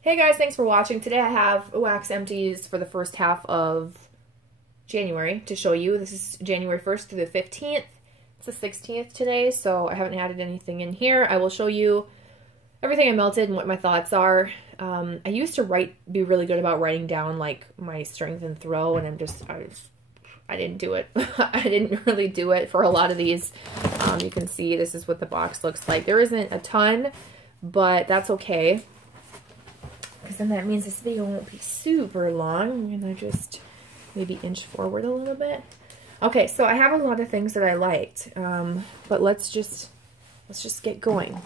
Hey guys, thanks for watching. Today I have wax empties for the first half of January to show you. This is January 1st through the 15th. It's the 16th today, so I haven't added anything in here. I will show you everything I melted and what my thoughts are. I used to be really good about writing down like my strength and throw, and I didn't do it. I didn't really do it for a lot of these. You can see this is what the box looks like. There isn't a ton, but that's okay, because then that means this video won't be super long. I'm gonna just maybe inch forward a little bit. Okay, so I have a lot of things that I liked, but let's just get going.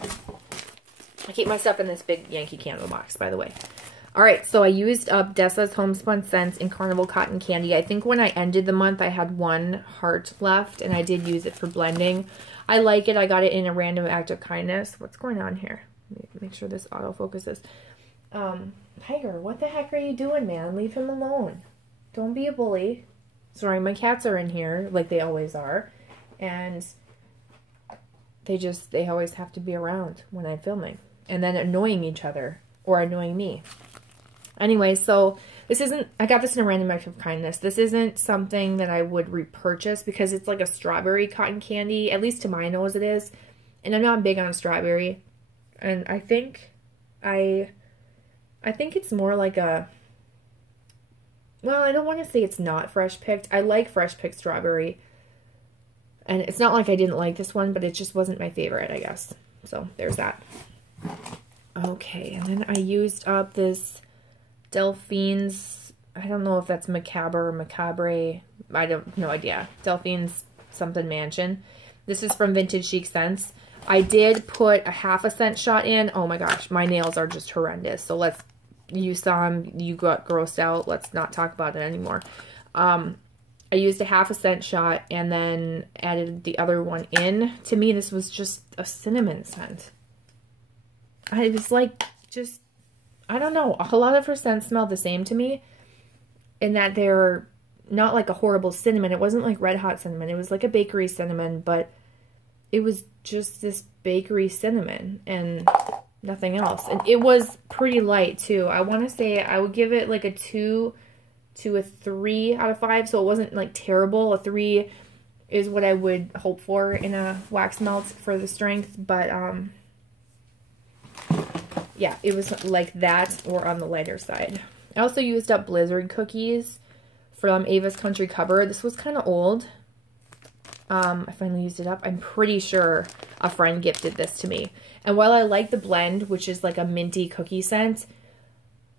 I keep my stuff in this big Yankee candle box, by the way. All right, so I used up Dessa's Homespun Scents in Carnival Cotton Candy. I think when I ended the month, I had one heart left, and I did use it for blending. I like it. I got it in a random act of kindness. What's going on here? Let me make sure this autofocuses. Tiger, what the heck are you doing, man? Leave him alone. Don't be a bully. Sorry, my cats are in here, like they always are, and they always have to be around when I'm filming, and then annoying each other, or annoying me. Anyway, so this isn't, I got this in a random act of kindness. This isn't something that I would repurchase because it's like a strawberry cotton candy, at least to my nose it is, and I'm not big on strawberry, and I think it's more like a, well, I don't want to say it's not fresh picked. I like fresh picked strawberry, and it's not like I didn't like this one, but it just wasn't my favorite, I guess. So there's that. Okay, and then I used up this Delphine's, I don't know if that's Macabre or Macabre, I have no idea. Delphine's something mansion. This is from Vintage Chic Scents. I did put a half a scent shot in. Oh my gosh, my nails are just horrendous. So you saw them, you got grossed out. Let's not talk about it anymore. I used a half a scent shot and then added the other one in. To me, this was just a cinnamon scent. I was like, just, I don't know. A lot of her scents smelled the same to me, in that they're not like a horrible cinnamon. It wasn't like red hot cinnamon. It was like a bakery cinnamon, but it was just this bakery cinnamon and nothing else. And it was pretty light too. I want to say I would give it like a 2 to a 3 out of 5. So it wasn't like terrible. A 3 is what I would hope for in a wax melt for the strength. But yeah, it was like that or on the lighter side. I also used up Blizzard cookies from Ava's Country Cupboard. This was kind of old. I finally used it up. I'm pretty sure a friend gifted this to me. And while I like the blend, which is like a minty cookie scent,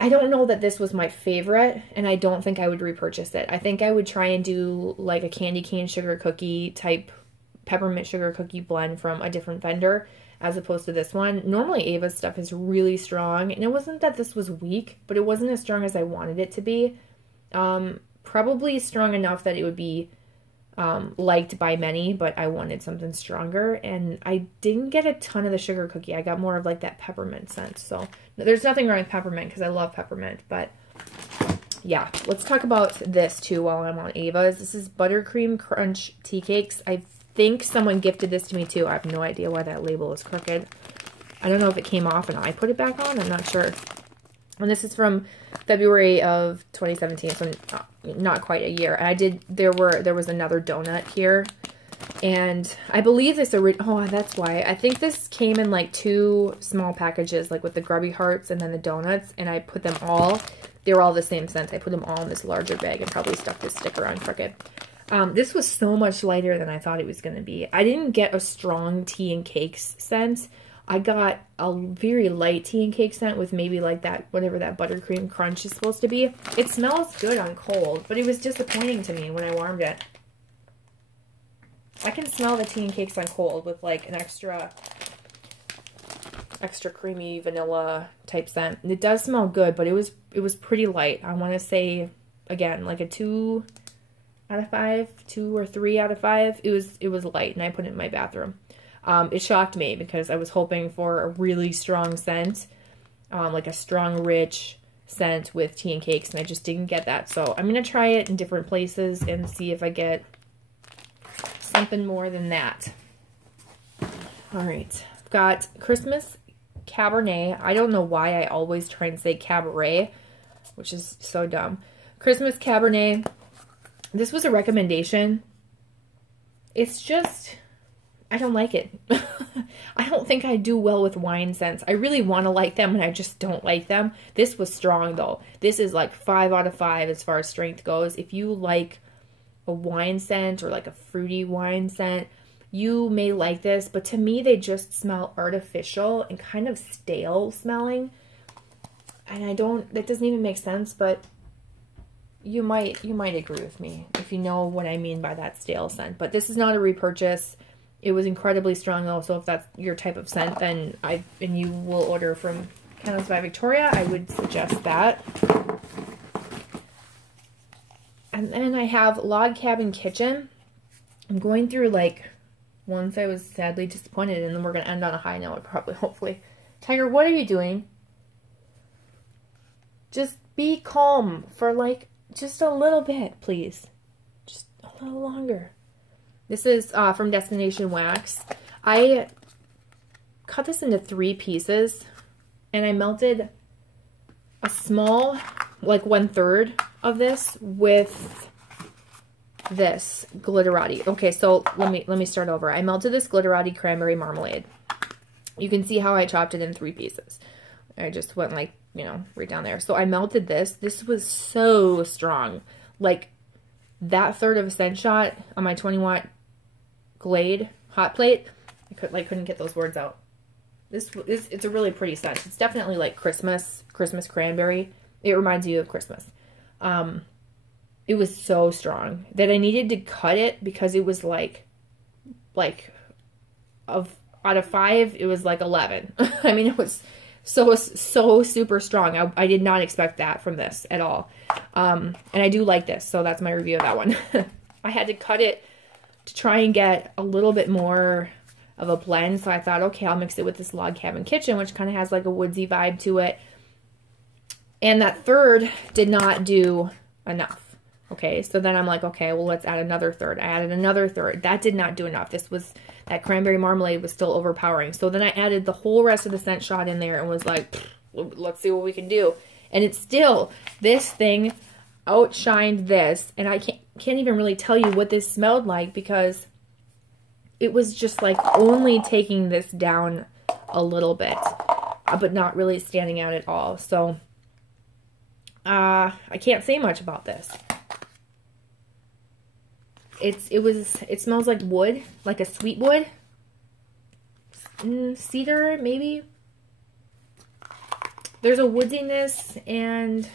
I don't know that this was my favorite, and I don't think I would repurchase it. I think I would try and do like a candy cane sugar cookie type peppermint sugar cookie blend from a different vendor as opposed to this one. Normally Ava's stuff is really strong, and it wasn't that this was weak, but it wasn't as strong as I wanted it to be. Probably strong enough that it would be liked by many, but I wanted something stronger, and I didn't get a ton of the sugar cookie. I got more of like that peppermint scent. So there's nothing wrong with peppermint because I love peppermint, but yeah, let's talk about this too while I'm on Ava's. This is Buttercream Crunch Tea Cakes. I think someone gifted this to me too. I have no idea why that label is crooked. I don't know if it came off and I put it back on. I'm not sure. And this is from February of 2017, so not quite a year. And there was another donut here, and I believe this oh, that's why. I think this came in like 2 small packages, like with the grubby hearts and then the donuts, and I put them all, they were all the same scent. I put them all in this larger bag and probably stuck this sticker on crooked. This was so much lighter than I thought it was going to be. I didn't get a strong tea and cakes scent. I got a very light tea and cake scent with maybe like that, whatever that buttercream crunch is supposed to be. It smells good on cold, but it was disappointing to me when I warmed it. I can smell the tea and cakes on cold with like an extra creamy vanilla type scent. It does smell good, but it was pretty light. I want to say, again, like a 2 out of 5, 2 or 3 out of 5. It was light, and I put it in my bathroom. It shocked me because I was hoping for a really strong scent, like a strong, rich scent with tea and cakes, and I just didn't get that. So I'm going to try it in different places and see if I get something more than that. All right, I've got Christmas Cabernet. I don't know why I always try and say Cabaret, which is so dumb. Christmas Cabernet. This was a recommendation. It's just, I don't like it. I don't think I do well with wine scents. I really want to like them, and I just don't like them. This was strong, though. This is like 5 out of 5 as far as strength goes. If you like a wine scent or like a fruity wine scent, you may like this. But to me, they just smell artificial and kind of stale smelling. And that doesn't even make sense, but you might agree with me if you know what I mean by that stale scent. But this is not a repurchase. It was incredibly strong, though, so if that's your type of scent, then and you will order from Candles by Victoria, I would suggest that. And then I have Log Cabin Kitchen. I'm going through, like, ones I was sadly disappointed in, and then we're going to end on a high note, probably, hopefully. Tiger, what are you doing? Just be calm for, like, just a little bit, please. Just a little longer. This is from Destination Wax. I cut this into 3 pieces, and I melted a small, like 1/3 of this with this Glitterati. Okay, so let me start over. I melted this Glitterati cranberry marmalade. You can see how I chopped it in 3 pieces. I just went like, you know, right down there. So I melted this. This was so strong. Like, that third of a scent shot on my 20-watt Glade hot plate, I couldn't get those words out. It's a really pretty scent. It's definitely like Christmas cranberry. It reminds you of Christmas. It was so strong that I needed to cut it because it was like out of 5, it was like 11. I mean, it was so super strong. I did not expect that from this at all. And I do like this, so that's my review of that one. I had to cut it to try and get a little bit more of a blend, so I thought, okay, I'll mix it with this Log Cabin Kitchen, which kind of has like a woodsy vibe to it. And that third did not do enough. Okay, so then I'm like, okay, well, let's add another third. I added another third. That did not do enough. That cranberry marmalade was still overpowering. So then I added the whole rest of the scent shot in there and was like, let's see what we can do. And it's still, this thing outshined this, and I can't even really tell you what this smelled like because it was just like only taking this down a little bit, but not really standing out at all. So I can't say much about this. It smells like wood, like a sweet wood, cedar maybe. There's a woodiness and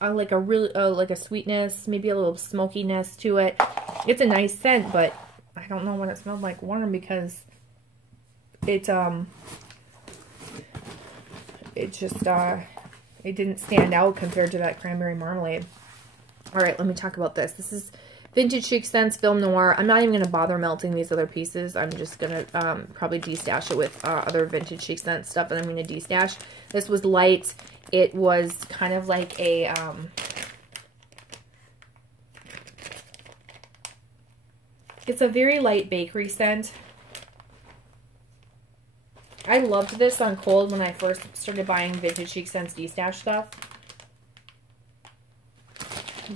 like a sweetness, maybe a little smokiness to it. It's a nice scent, but I don't know what it smelled like warm because it didn't stand out compared to that cranberry marmalade. All right, let me talk about this. This is Vintage Chic Scents Film Noir. I'm not even going to bother melting these other pieces. I'm just going to probably destash it with other Vintage Chic Scents stuff that I'm going to destash. This was light. It was kind of like a it's a very light bakery scent. I loved this on cold when I first started buying Vintage Chic Scents destash stuff.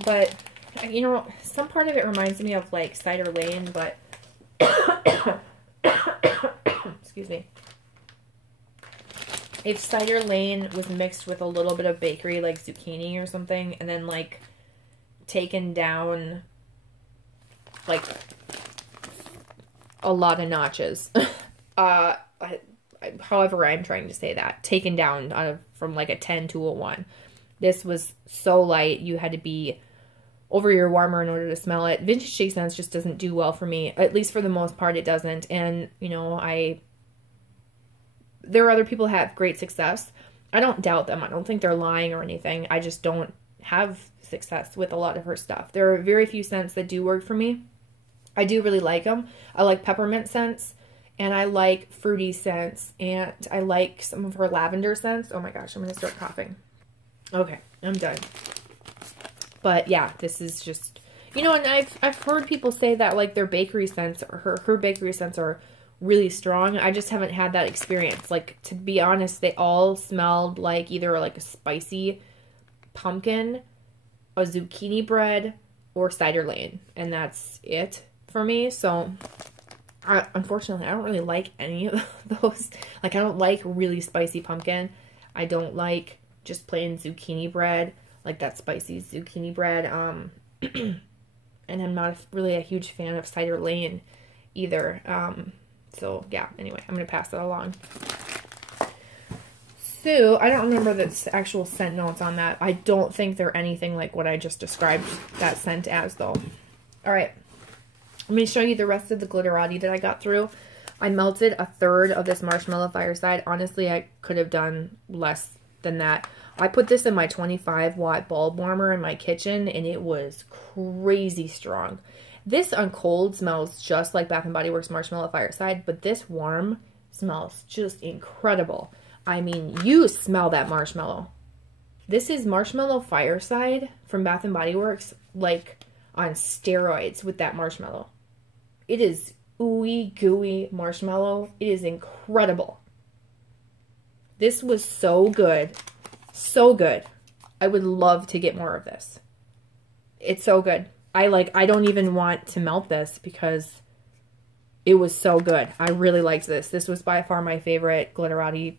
But, you know, some part of it reminds me of like Cider Lane, but excuse me. If Cider Lane was mixed with a little bit of bakery, like zucchini or something, and then like taken down like a lot of notches. However I'm trying to say that. Taken down from like a 10 to a 1. This was so light, you had to be over your warmer in order to smell it. Vintage Chic Scents just doesn't do well for me. At least for the most part, it doesn't. And, you know, there are other people who have great success. I don't doubt them. I don't think they're lying or anything. I just don't have success with a lot of her stuff. There are very few scents that do work for me. I do really like them. I like peppermint scents, and I like fruity scents, and I like some of her lavender scents. Oh my gosh, I'm going to start coughing. Okay, I'm done. But yeah, this is just, you know, and I've heard people say that like their bakery scents, or her bakery scents are really strong. I just haven't had that experience. Like, to be honest, they all smelled like either like a spicy pumpkin, a zucchini bread, or cider lane. And that's it for me. So, unfortunately, I don't really like any of those. Like, I don't like really spicy pumpkin. I don't like just plain zucchini bread, like that spicy zucchini bread. And I'm not really a huge fan of cider lane either. So, yeah, anyway, I'm going to pass that along. So, I don't remember the actual scent notes on that. I don't think they're anything like what I just described that scent as, though. All right. Let me show you the rest of the Glitterati that I got through. I melted a third of this Marshmallow Fireside. Honestly, I could have done less than that. I put this in my 25-watt bulb warmer in my kitchen, and it was crazy strong. This on cold smells just like Bath & Body Works Marshmallow Fireside, but this warm smells just incredible. I mean, you smell that marshmallow. This is Marshmallow Fireside from Bath & Body Works, like on steroids with that marshmallow. It is ooey gooey marshmallow. It is incredible. This was so good. So good. I would love to get more of this. It's so good. I don't even want to melt this because it was so good. I really liked this. This was by far my favorite Glitterati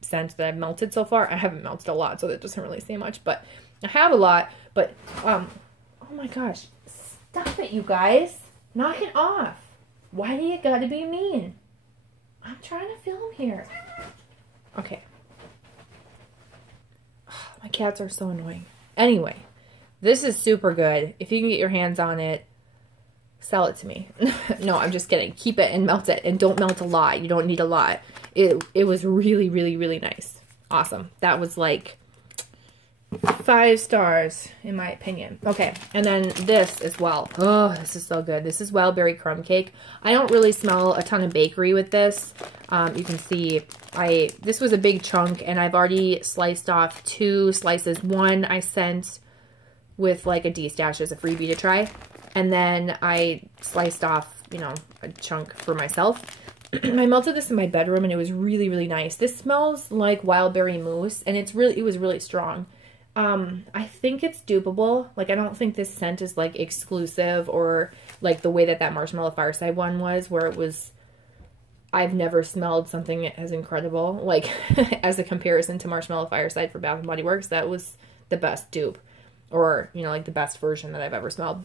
scent that I've melted so far. I haven't melted a lot, so that doesn't really say much, but I have a lot. But, oh my gosh. Stop it, you guys. Knock it off. Why do you gotta be mean? I'm trying to film here. Okay. My cats are so annoying. Anyway, this is super good. If you can get your hands on it, sell it to me. No, I'm just kidding. Keep it and melt it. And don't melt a lot. You don't need a lot. It was really, really, really nice. Awesome. That was like 5 stars in my opinion. Okay, and then this as well. Oh, this is so good. This is Wild Berry Crumb Cake. I don't really smell a ton of bakery with this. You can see this was a big chunk, and I've already sliced off 2 slices. One I sent with like a DESTASH as a freebie to try, and then I sliced off, you know, a chunk for myself. I melted this in my bedroom, and it was really, really nice. This smells like wild berry mousse, and it was really strong. I think it's dupeable. Like, I don't think this scent is like exclusive or like the way that that Marshmallow Fireside one was, where it was, I've never smelled something as incredible. Like, as a comparison to Marshmallow Fireside for Bath & Body Works, that was the best dupe, or, you know, like the best version that I've ever smelled.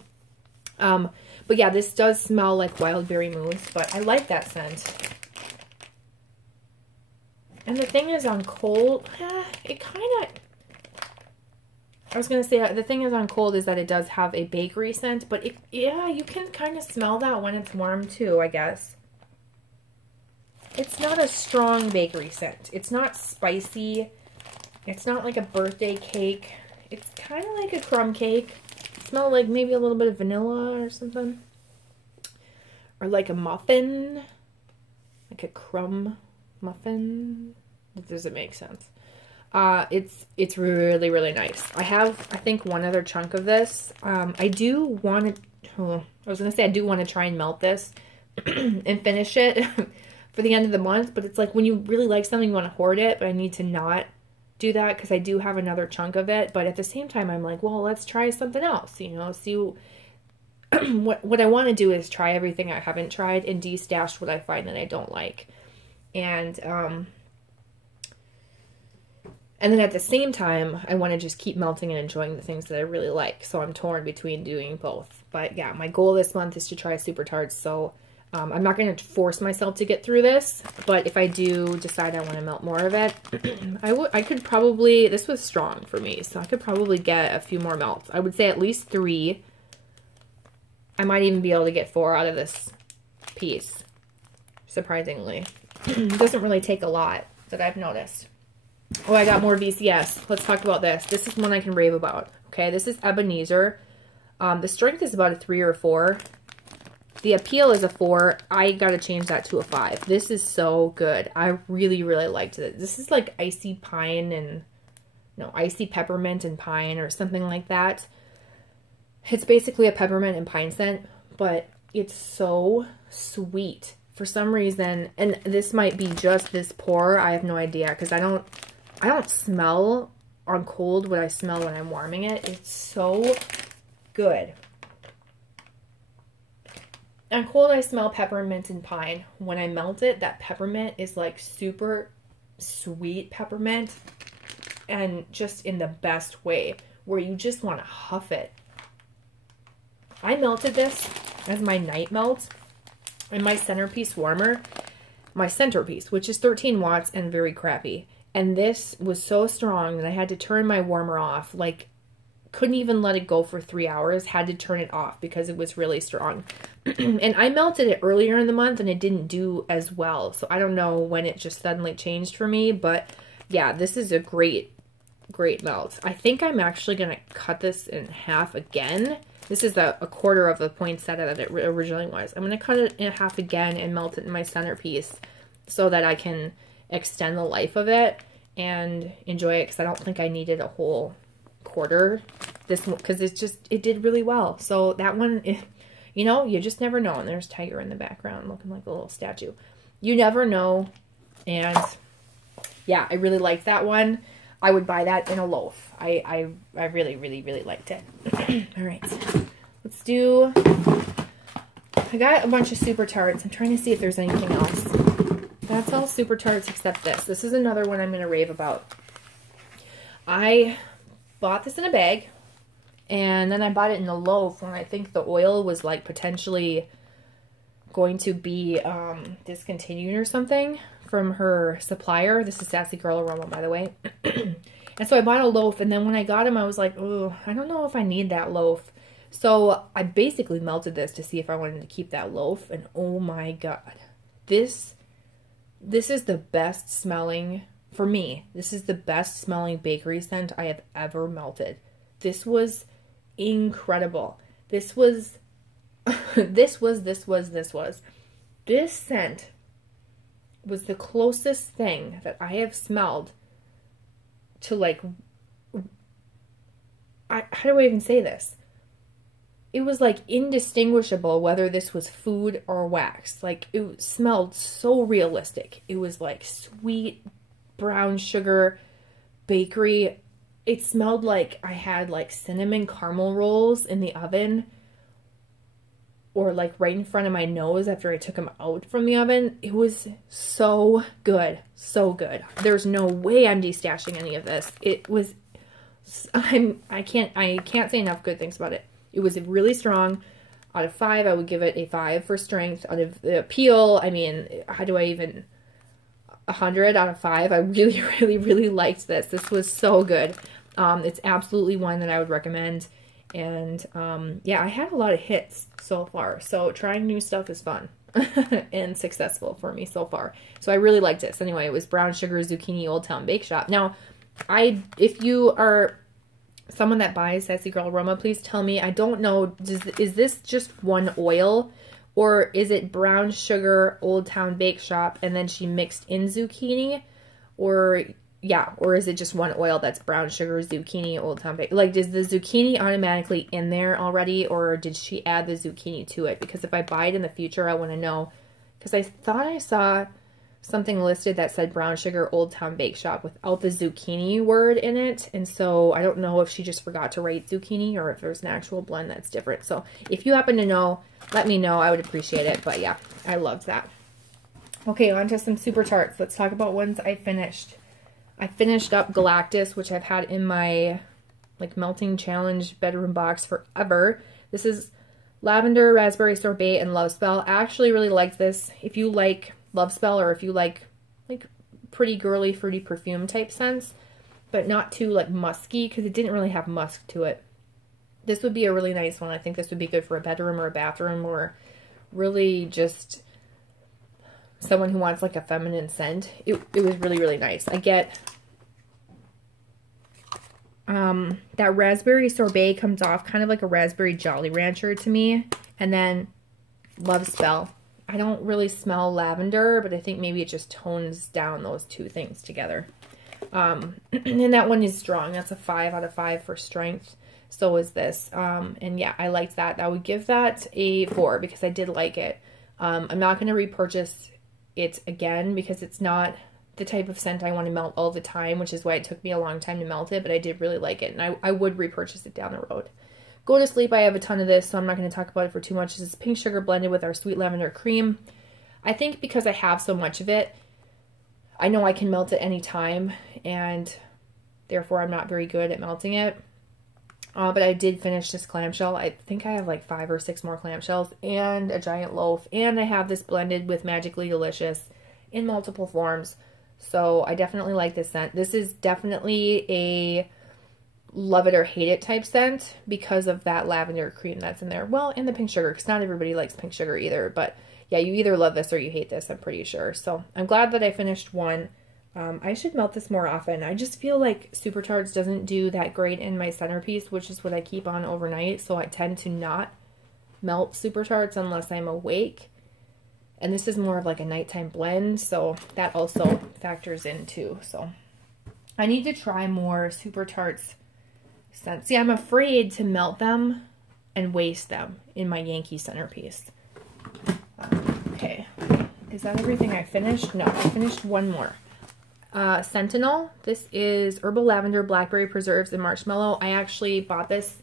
But yeah, this does smell like wild berry mousse, but I like that scent. And the thing is, on cold, it kind of, I was going to say, the thing is on cold is that it does have a bakery scent, but yeah, you can kind of smell that when it's warm too, I guess. It's not a strong bakery scent. It's not spicy. It's not like a birthday cake. It's kind of like a crumb cake. Smell like maybe a little bit of vanilla or something. Or like a muffin. Like a crumb muffin. Does it make sense? It's really, really nice. I have, I think, one other chunk of this. I do want to, I was going to say I do want to try and melt this and finish it for the end of the month. But it's like when you really like something, you want to hoard it. But I need to not do that because I do have another chunk of it. But at the same time, I'm like, well, let's try something else. You know, see what I want to do is try everything I haven't tried and destash what I find that I don't like. And then at the same time, I want to just keep melting and enjoying the things that I really like. So I'm torn between doing both. But yeah, my goal this month is to try Super Tarts. So I'm not going to force myself to get through this. But if I do decide I want to melt more of it, I could probably, this was strong for me. So I could probably get a few more melts. I would say at least 3. I might even be able to get 4 out of this piece, surprisingly. It doesn't really take a lot that I've noticed. Oh, I got more VCS. Let's talk about this. This is one I can rave about. Okay, this is Ebenezer. The strength is about a 3 or a 4. The appeal is a 4. I gotta change that to a 5. This is so good. I really, really liked it. This is like icy pine and, no, icy peppermint and pine or something like that. It's basically a peppermint and pine scent, but it's so sweet for some reason, and this might be just this pour, I have no idea, because I don't smell on cold what I smell when I'm warming it. It's so good. On cold, I smell peppermint and pine. When I melt it, that peppermint is like super sweet peppermint, and just in the best way, where you just want to huff it. I melted this as my night melt in my centerpiece warmer, my centerpiece, which is 13 watts and very crappy. And this was so strong that I had to turn my warmer off. Like, couldn't even let it go for 3 hours, had to turn it off because it was really strong. And I melted it earlier in the month and it didn't do as well. So I don't know when it just suddenly changed for me, but yeah, this is a great melt. I think I'm actually going to cut this in half again. This is a quarter of the poinsettia that it originally was. I'm going to cut it in half again and melt it in my centerpiece so that I can extend the life of it and enjoy it, because I don't think I needed a whole quarter. This one, because it did really well. So that one, you know, you just never know. And there's Tiger in the background looking like a little statue. You never know. And yeah, I really liked that one. I would buy that in a loaf. I really, really, really liked it. All right, let's do, I got a bunch of Super Tarts. I'm trying to see if there's anything else. That's all Super Tarts except this. This is another one I'm going to rave about. I bought this in a bag, and then I bought it in a loaf when I think the oil was like potentially going to be discontinued or something from her supplier. This is Sassy Girl Aroma, by the way. And so I bought a loaf, and then when I got him, I was like, oh, I don't know if I need that loaf. So I basically melted this to see if I wanted to keep that loaf, and oh my god. This is the best smelling, for me, this is the best smelling bakery scent I have ever melted. This was incredible. This scent was the closest thing that I have smelled to, like, how do I even say this? It was like indistinguishable whether this was food or wax. Like, it smelled so realistic. It was like sweet brown sugar bakery. It smelled like I had like cinnamon caramel rolls in the oven, or like right in front of my nose after I took them out from the oven. It was so good. So good. There's no way I'm destashing any of this. It was, I can't say enough good things about it. It was really strong. Out of 5, I would give it a 5 for strength. Out of the appeal, I mean, how do I even, 100 out of 5. I really, really, really liked this. This was so good. It's absolutely one that I would recommend. And yeah, I had a lot of hits so far. So trying new stuff is fun and successful for me so far. So I really liked this. Anyway, it was Brown Sugar Zucchini Old Town Bake Shop. Now, if you are someone that buys Sassy Girl Aroma, please tell me. I don't know, is this just one oil, or is it Brown Sugar Old Town Bake Shop and then she mixed in zucchini? Or yeah, or is it just one oil that's Brown Sugar Zucchini Old Town Bake? Like, is the zucchini automatically in there already, or did she add the zucchini to it? Because if I buy it in the future, I want to know. Because I thought I saw something listed that said Brown Sugar Old Town Bake Shop without the zucchini word in it. And so I don't know if she just forgot to write zucchini, or if there's an actual blend that's different. So if you happen to know, let me know. I would appreciate it. But yeah, I loved that. Okay, on to some Super Tarts. Let's talk about ones I finished. I finished up Galactus, which I've had in my like melting challenge bedroom box forever. This is Lavender, Raspberry Sorbet, and Love Spell. I actually really liked this. If you like Love Spell, or if you like pretty girly, fruity perfume type scents, but not too like musky, because it didn't really have musk to it, this would be a really nice one. I think this would be good for a bedroom or a bathroom, or really just someone who wants like a feminine scent. It was really, really nice. I get that Raspberry Sorbet comes off kind of like a Raspberry Jolly Rancher to me. And then Love Spell. I don't really smell lavender, but I think maybe it just tones down those two things together. And that one is strong. That's a 5 out of 5 for strength. So is this. And yeah, I liked that. I would give that a 4 because I did like it. I'm not going to repurchase it again because it's not the type of scent I want to melt all the time, which is why it took me a long time to melt it, but I did really like it, and I would repurchase it down the road. Go to Sleep, I have a ton of this, so I'm not going to talk about it for too much. This is pink sugar blended with our sweet lavender cream. I think because I have so much of it, I know I can melt it any time, and therefore I'm not very good at melting it. But I did finish this clamshell. I think I have like 5 or 6 more clamshells and a giant loaf, and I have this blended with Magically Delicious in multiple forms. So I definitely like this scent. This is definitely a love it or hate it type scent because of that lavender cream that's in there. Well, and the pink sugar, because not everybody likes pink sugar either. But yeah, you either love this or you hate this, I'm pretty sure. So I'm glad that I finished one. I should melt this more often. I just feel like Super Tarts doesn't do that great in my centerpiece, which is what I keep on overnight. So I tend to not melt Super Tarts unless I'm awake. And this is more of like a nighttime blend, so that also factors in too. So I need to try more Super Tarts scents. See, I'm afraid to melt them and waste them in my Yankee Scenterpiece. Okay, is that everything I finished? No, I finished one more. Sentinel. This is Herbal Lavender, Blackberry Preserves, and Marshmallow. I actually bought this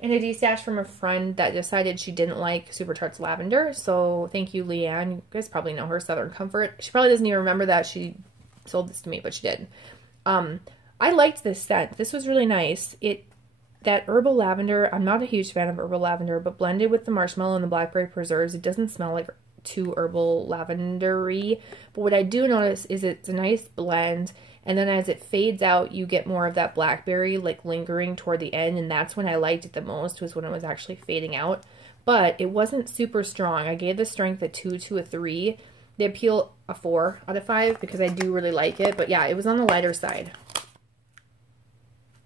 in a destash from a friend that decided she didn't like Super Tarts Lavender. So thank you, Leanne. You guys probably know her, Southern Comfort. She probably doesn't even remember that she sold this to me, but she did. I liked this scent. This was really nice. That Herbal Lavender, I'm not a huge fan of Herbal Lavender, but blended with the Marshmallow and the Blackberry Preserves, it doesn't smell like too herbal lavendery. But what I do notice is it's a nice blend. And then as it fades out, you get more of that blackberry like lingering toward the end. And that's when I liked it the most, was when it was actually fading out. But it wasn't super strong. I gave the strength a 2 to a 3. The appeal a 4 out of 5 because I do really like it. But yeah, it was on the lighter side.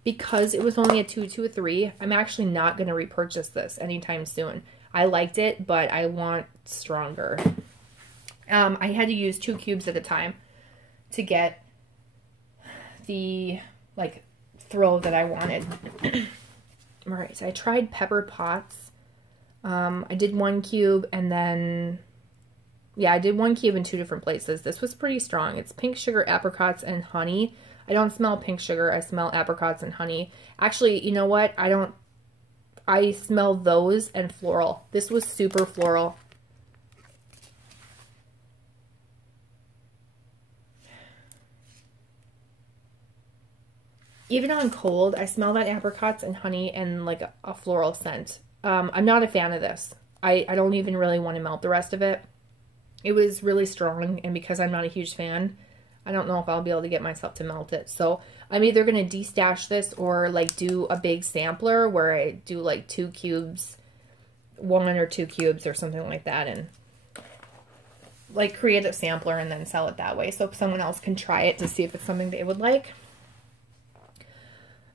Because it was only a 2 to a 3, I'm actually not going to repurchase this anytime soon. I liked it, but I want stronger. I had to use 2 cubes at a time to get the like throw that I wanted. All right, so I tried Pepper Pots. I did 1 cube and then, yeah, I did 1 cube in 2 different places. This was pretty strong. It's pink sugar, apricots, and honey. I don't smell pink sugar. I smell apricots and honey. Actually, you know what? I smell those and floral. This was super floral. Even on cold, I smell that apricots and honey and like a floral scent. I'm not a fan of this. I don't even really want to melt the rest of it. It was really strong, and because I'm not a huge fan, I don't know if I'll be able to get myself to melt it. So I'm either going to destash this or like do a big sampler where I do like 2 cubes, 1 or 2 cubes or something like that, and like create a sampler and then sell it that way. So if someone else can try it to see if it's something they would like.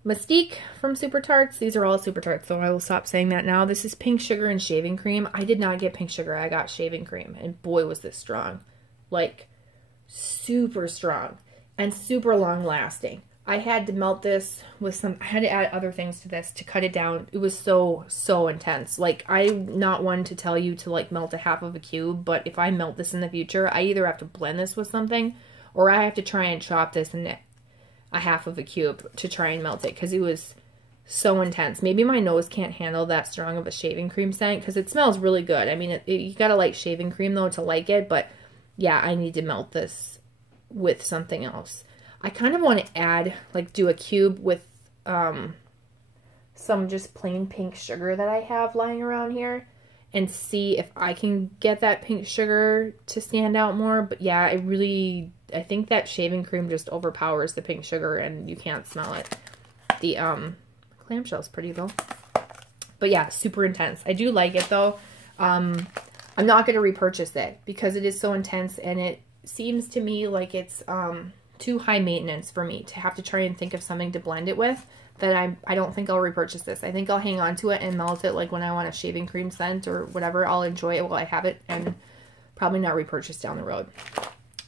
Mystique from Super Tarts. These are all Super Tarts, so I will stop saying that now. This is pink sugar and shaving cream. I did not get pink sugar. I got shaving cream, and boy, was this strong. Like, super strong and super long lasting. I had to melt this with I had to add other things to this to cut it down. It was so intense. Like, I'm not one to tell you to like melt a half of a cube, but if I melt this in the future, I either have to blend this with something or I have to try and chop this in a half of a cube to try and melt it, because it was so intense. Maybe my nose can't handle that strong of a shaving cream scent, because it smells really good. I mean, you gotta like shaving cream though to like it, but yeah, I need to melt this with something else. I kind of want to add, like, do a cube with some just plain pink sugar that I have lying around here and see if I can get that pink sugar to stand out more. But yeah, I think that shaving cream just overpowers the pink sugar and you can't smell it. The clamshell's pretty though. But yeah, super intense. I do like it though. I'm not going to repurchase it because it is so intense, and it seems to me like it's too high maintenance for me to have to try and think of something to blend it with, that I don't think I'll repurchase this. I think I'll hang on to it and melt it like when I want a shaving cream scent or whatever. I'll enjoy it while I have it and probably not repurchase down the road.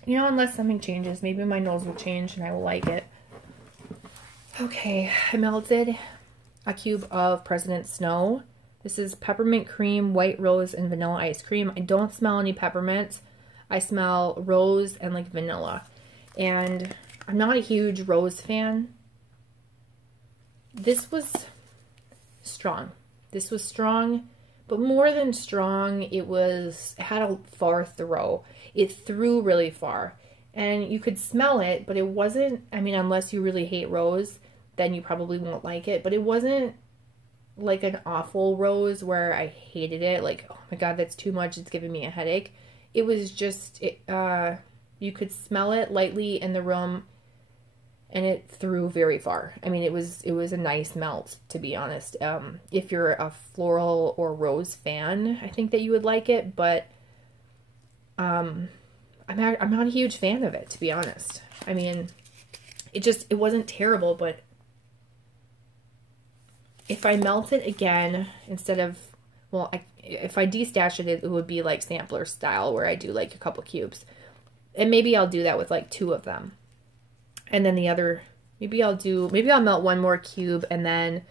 You know, unless something changes. Maybe my nose will change and I will like it. Okay, I melted a cube of President Snow. This is peppermint cream, white rose, and vanilla ice cream. I don't smell any peppermint. I smell rose and like vanilla. And I'm not a huge rose fan. This was strong. This was strong, but more than strong, it had a far throw. It threw really far. And you could smell it, but it wasn't, I mean, unless you really hate rose, then you probably won't like it. But it wasn't like an awful rose where I hated it. Like, oh my God, that's too much. It's giving me a headache. It was just, you could smell it lightly in the room, and it threw very far. I mean, it was a nice melt, to be honest. If you're a floral or rose fan, I think that you would like it, but I'm not a huge fan of it, to be honest. I mean, it wasn't terrible, but if I melt it again, instead of, well, if I destash it, it would be like sampler style, where I do like a couple cubes. And maybe I'll do that with like 2 of them. And then the other, maybe I'll melt 1 more cube and then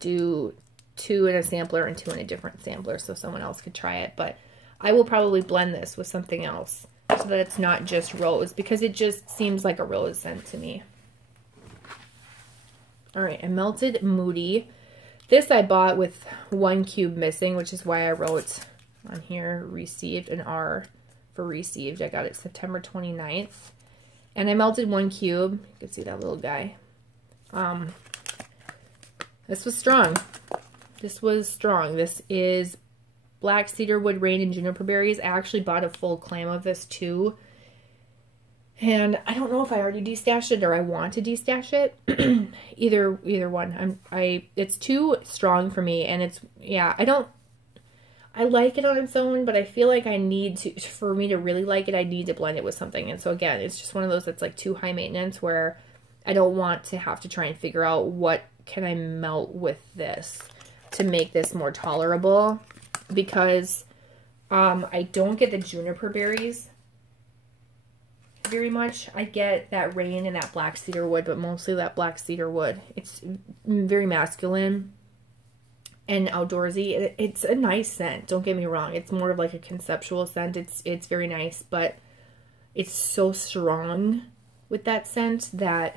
do 2 in a sampler and 2 in a different sampler so someone else could try it. But I will probably blend this with something else so that it's not just rose, because it just seems like a rose scent to me. All right, I melted Moody. This I bought with 1 cube missing, which is why I wrote on here received an R for received. I got it September 29th. And I melted 1 cube. You can see that little guy. This was strong. This was strong. This is black cedarwood, rain, and juniper berries. I actually bought a full clam of this too. And I don't know if I already destashed it or I want to destash it. either one. It's too strong for me, and it's, yeah, I like it on its own, but I feel like for me to really like it, I need to blend it with something. And so again, it's just one of those that's like too high maintenance, where I don't want to have to try and figure out what can I melt with this to make this more tolerable, because I don't get the juniper berries very much. I get that rain and that black cedar wood, but mostly that black cedar wood. It's very masculine and outdoorsy. It's a nice scent, don't get me wrong. It's more of like a conceptual scent. It's very nice, but it's so strong with that scent that,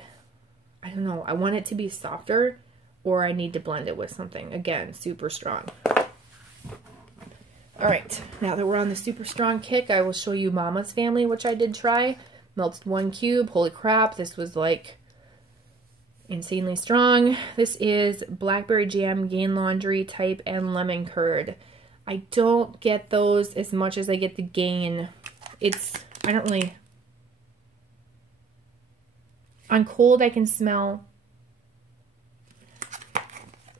I don't know, I want it to be softer, or I need to blend it with something. Again, super strong. All right, now that we're on the super strong kick, I will show you Mama's Family, which I did try. Melted 1 cube. Holy crap, this was like insanely strong. This is blackberry jam, Gain Laundry type, and lemon curd. I don't get those as much as I get the Gain. I don't really, on cold I can smell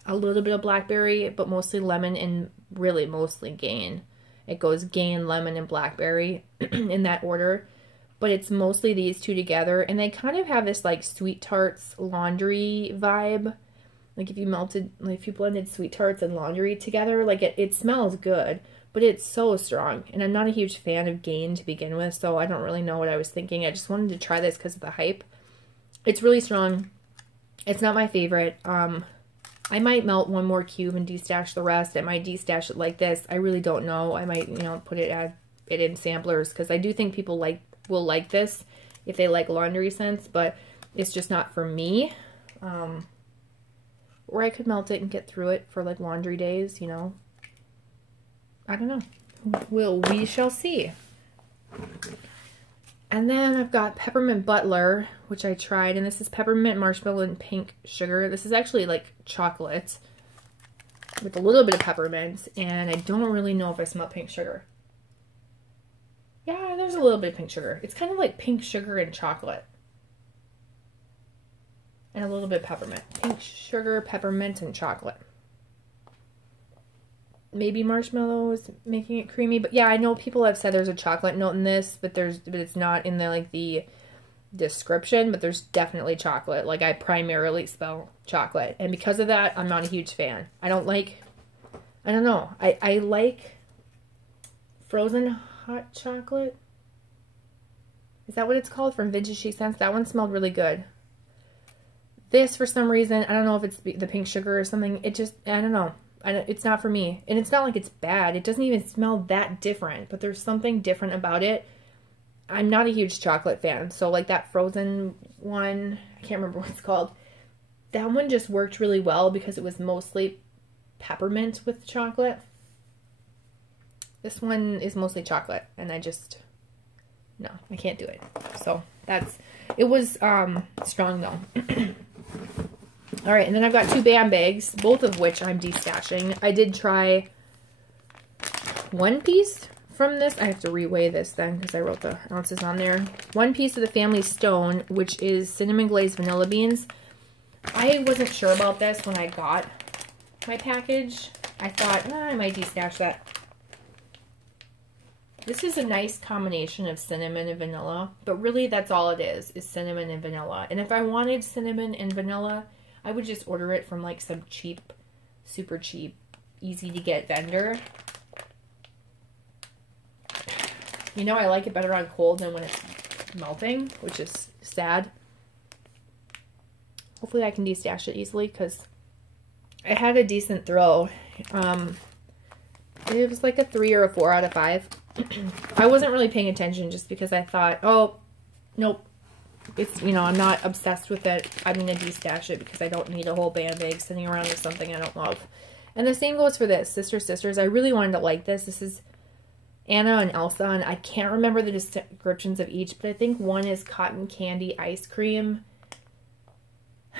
a little bit of blackberry, but mostly lemon, and really mostly Gain. It goes Gain, lemon, and blackberry in that order. But it's mostly these 2 together, and they kind of have this like Sweet Tarts laundry vibe. Like if you blended Sweet Tarts and laundry together, like it smells good, but it's so strong. And I'm not a huge fan of Gain to begin with, so I don't really know what I was thinking. I just wanted to try this because of the hype. It's really strong. It's not my favorite. I might melt 1 more cube and destash the rest. I might destash it like this. I really don't know. I might, add it in samplers, because I do think people will like this if they like laundry scents, but it's just not for me. Or I could melt it and get through it for like laundry days, I don't know. We shall see. And then I've got Peppermint Butler, which I tried, and this is peppermint, marshmallow, and pink sugar. This is actually like chocolate with a little bit of peppermint, and I don't really know if I smell pink sugar. Yeah, there's a little bit of pink sugar. It's kind of like pink sugar and chocolate. And a little bit of peppermint. Pink sugar, peppermint, and chocolate. Maybe marshmallow is making it creamy, but yeah, I know people have said there's a chocolate note in this, but it's not in the description, but there's definitely chocolate. Like, I primarily smell chocolate, and because of that, I'm not a huge fan. I don't know. I like frozen hot chocolate. Is that what it's called, from Vintage Chic Scents? That one smelled really good. This, for some reason, I don't know if it's the pink sugar or something, I don't know. It's not for me. And it's not like it's bad. It doesn't even smell that different, but there's something different about it. I'm not a huge chocolate fan. So like that frozen one, I can't remember what it's called. That one just worked really well because it was mostly peppermint with chocolate. This one is mostly chocolate, and no, I can't do it. So it was strong though. All right, and then I've got 2 BAM bags, both of which I'm destashing. I did try one piece from this. I have to reweigh this then because I wrote the ounces on there. One piece of the Family Stone, which is cinnamon glazed vanilla beans. I wasn't sure about this when I got my package. I thought, I might destash that. This is a nice combination of cinnamon and vanilla, but really that's all it is cinnamon and vanilla. And if I wanted cinnamon and vanilla, I would just order it from like some cheap, super cheap, easy to get vendor. You know, I like it better on cold than when it's melting, which is sad. Hopefully I can destash it easily because I had a decent throw. It was like a 3 or a 4 out of 5. I wasn't really paying attention just because I thought, oh, nope. It's, you know, I'm not obsessed with it. I'm going to destash it because I don't need a whole BAM bag sitting around with something I don't love. And the same goes for this, Sister Sisters. I really wanted to like this. This is Anna and Elsa, and I can't remember the descriptions of each, but I think one is cotton candy ice cream.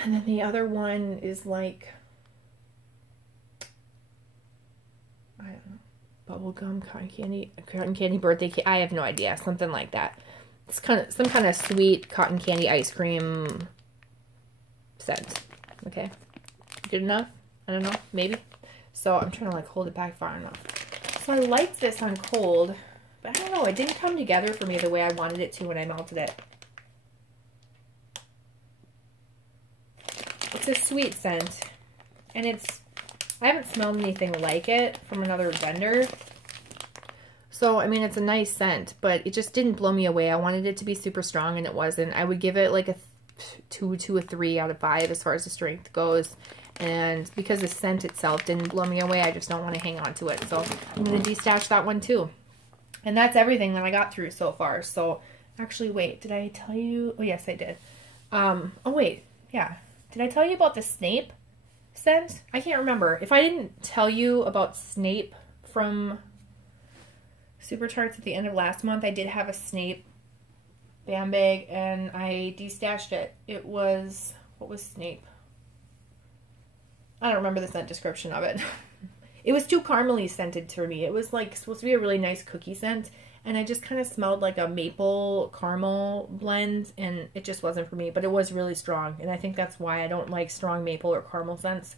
And then the other one is like, I don't know, bubblegum, cotton candy birthday cake. I have no idea. Something like that. It's kind of some kind of sweet cotton candy ice cream scent. Okay. Good enough? I don't know. Maybe. So I'm trying to like hold it back far enough. So I liked this on cold, but I don't know. It didn't come together for me the way I wanted it to when I melted it. It's a sweet scent. And I haven't smelled anything like it from another vendor. So, I mean, it's a nice scent, but it just didn't blow me away. I wanted it to be super strong, and it wasn't. I would give it like a 2 to a 3 out of 5 as far as the strength goes. And because the scent itself didn't blow me away, I just don't want to hang on to it. So, I'm going to destash that one too. And that's everything that I got through so far. So, actually, wait, did I tell you? Oh, yes, I did. Oh, wait, yeah. Did I tell you about the Snape scent? I can't remember. If I didn't tell you about Snape from Super Tarts at the end of last month, I did have a Snape BAM bag, and I destashed it. It was, what was Snape? I don't remember the scent description of it. It was too caramely scented for me. It was like supposed to be a really nice cookie scent, and I just kind of smelled like a maple caramel blend, and it just wasn't for me, but it was really strong, and I think that's why I don't like strong maple or caramel scents.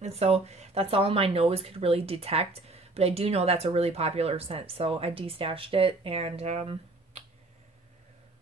And so that's all my nose could really detect, but I do know that's a really popular scent, so I destashed it, and